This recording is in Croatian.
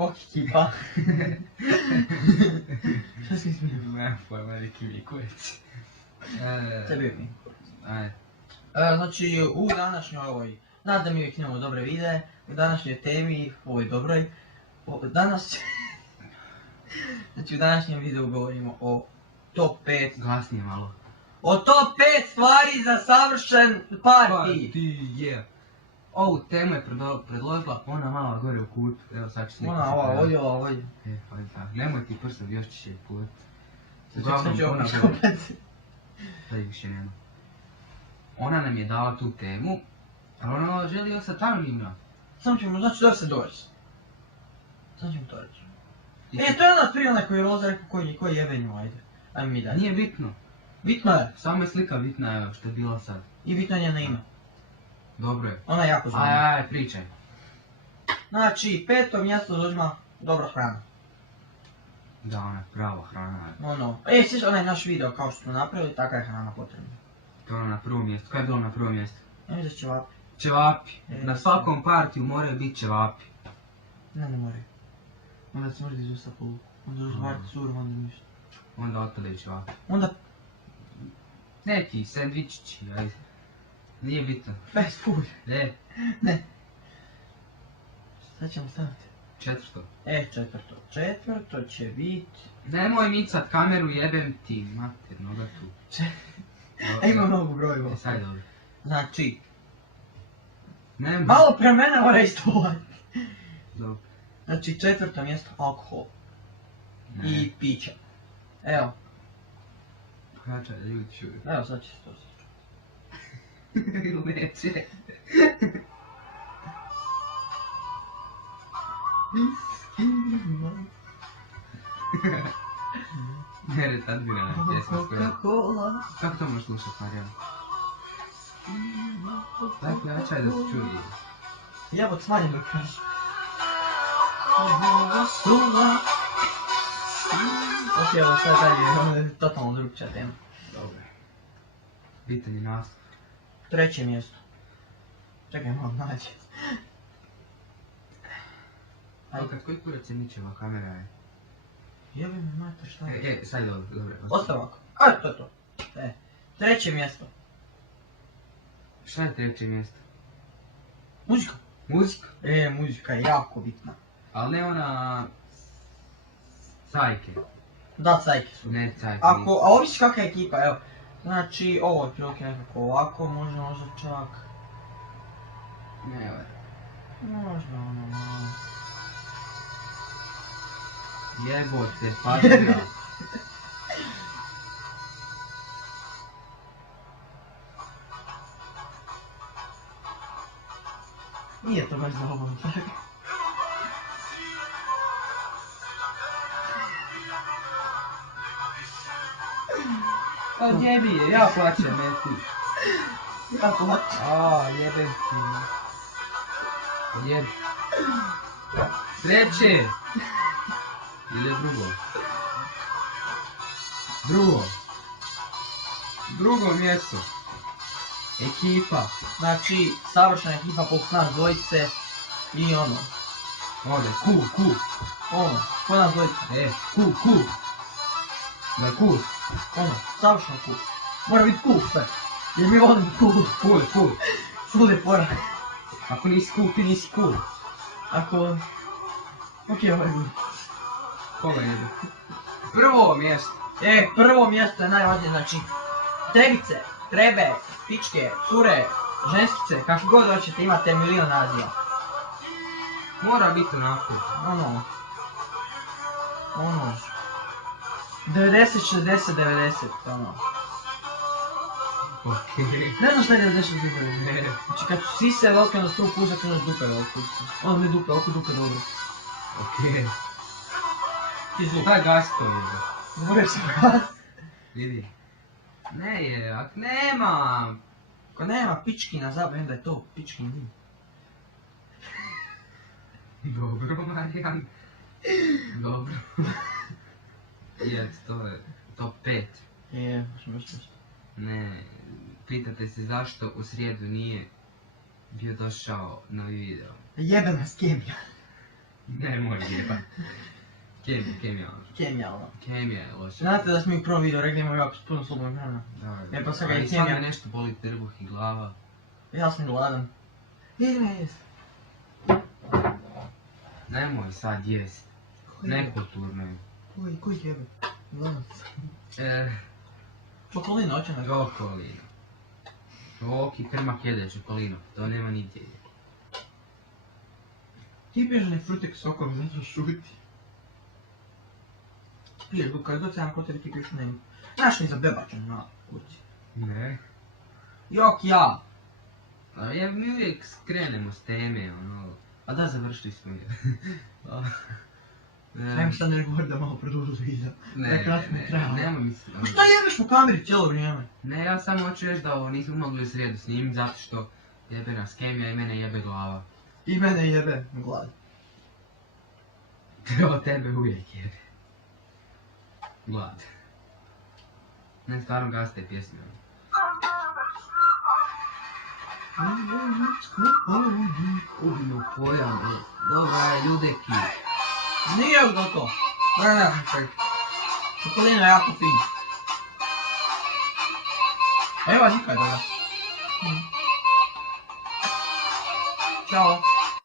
Bok ekipa. Šta si smijem? Nema pojma, veliki Mikulić. Tebi mi. Ajde. Znači, u današnjoj ovoj, nadam da mi uvijek imamo dobre videe, u današnjoj temi, ovoj dobroj, znači u današnjem videu govorimo o top 5, Glasnije malo. o top 5 stvari za savršen party! Je. Ovu temu je predložila ona mala gore u kutu, evo sad ću sliku. Ona ova odjela ovdje. Pa tako, nemoj ti prstom, još ćeš je put. Sad ću opet šopet. Sad više nema. Ona nam je dala tu temu, ali ona želi ostati anonimna. Samo ćemo, znači da se dođe. Samo ćemo to reći. To je ona prije onaj koji je Roza rekao koji jebe nju, ajde. Ajme mi dalje. Nije bitno. Bitno je. Samo je slika bitna, evo što je bila sad. I bitno je njena ime. Dobro je. Ona je jako zgodna. Aj, pričaj. Znači, 5. mjesto zauzima dobra hrana. Da, ona je prava hrana. Sviš onaj naš video kao što smo napravili, takva je hrana potrebna. To je ono na prvom mjestu. Kaj je bilo na prvom mjestu? Ja mislim da će ćevapi. Ćevapi. Na svakom partiju moraju biti ćevapi. Ne moraju. Onda se možda iz usta povuku. Onda uzvariti surom, onda ništa. Onda otpadaju ćevapi. Onda... Neki sandvičići, ajde. Nije bitno. Fast food. Ne. Sad ćemo staviti. 4. Četvrto će bit... Nemoj micat kameru, jebem ti, mater, noga tu. Imam novu brojbu. Sad je dobro. Znači... Nemoj. Malo pre mene mora istovati. Dobro. Znači 4. mjesto alkohol. I pića. Evo. Kačaj, ljudi čuju. Evo sad će se to sjeći. Ili neće. Neretardinana pjesma skoro. Coca-Cola. Kako to možeš slušat, Marijana? Daj kačaj da se čuje. Jebot smanjem dok kažeš. Ok, evo sad dalje, totalno drugčija tema. Dobro. Bitan je naslov. 3. mjesto. Čekaj, malo nađi. Ali kad koji kurac je Mićeva kamera je? Jebi me mater, šta je? Sad je dobro. Ostav ovako. To je to. 3. mjesto. Šta je 3. mjesto? Muzika. Muzika? Muzika je jako bitna. Ali ne ona... Cajke. Da, cajke su. Ne cajke. A ovisi kakva je ekipa, evo. Znači, ovo je prilike nekako ovako, možda čak... Ne, Možda ono malo... Jebote, patria. Nije to baš zabavno, tako. Pa jebi je, ja plaćam, ne ti. Ja plaćam. Jebem ti. Jeb. Treće. Ili drugo? Drugo mjesto. Ekipa. Znači, savršena ekipa poput nas dvojice i ono. Ovdje, ku. Ono, ko nas dvojice. Ku. Da je ku. Ono, savršeno ku. Mora biti ku sve. Jer mi volimo ku. Cool. Cool je fora. Ako nisi cool, ti nisi cool. Ako... Ok, ovo je good. Koga jebe? Prvo mjesto. Prvo mjesto je najvažnije, znači... Trebice, trebe, pičke, cure, ženskice, kako god hoćete, imate milion naziva. Mora biti onako. Ono... 90, 60, 90, ono. Okej. Ne znam šta je 90, 60, 90. Znači kad su sise velike, onda 100 pušak, onda dupe velike. Ono ne dupe, oko dupe dobro. Okej. Ti zvuk. Daj gas to jebe. Zbogaj se gas. Vidi. Ne je, ak nema. Ako nema pički na zabavi, onda je to pičkin dim. Dobro, Marijan. Dobro. To je top 5. Možemo još nešto. Ne, pitate se zašto u srijedu nije bio došao novi video. Jebe nas kemija. Nemoj jebat. Kemija. Kemijalno. Kemija je loša. Znate da smo i u prvom videu rekli imamo jako puno slobodnog vremena. Da, pa sad ga i je sad me kemija. nešto boli trbuh i glava. Ja sam gladan. Idem ja jest. Nemoj sad jest. Nekulturno je. Koji jebe? Gladan. Čokolino, hoće na ga. Čokolino. Oki krmak jede čokolino, to nema nigdje. Ti piješ onaj frutek sokom, zato šuti. Piješ, kad god se nam kod tebi ti piješ nema. Znaš mi za bebačan na kući. Ne. Jok ja! Ja mi uvijek skrenemo s teme, ono... A da, završili smo je. Ajmo sad ne govori da malo produžu video. Nema mi se... Pa šta jebeš u kameri cijelo vrijeme? Ne, ja samo hoću reći da ovo nismo mogli u srijedu snimiti zato što jebe nas kemija i mene jebe glava. I mene jebe glad. Ovo tebe uvijek jebe. Glad. Ne, stvarno gaste pjesme. Ubino pojam, dobra, ljudeki. Nije gotovo. Ne, čekaj. Čokolina je jako fin. Evo, nikaj dobra. Ćao.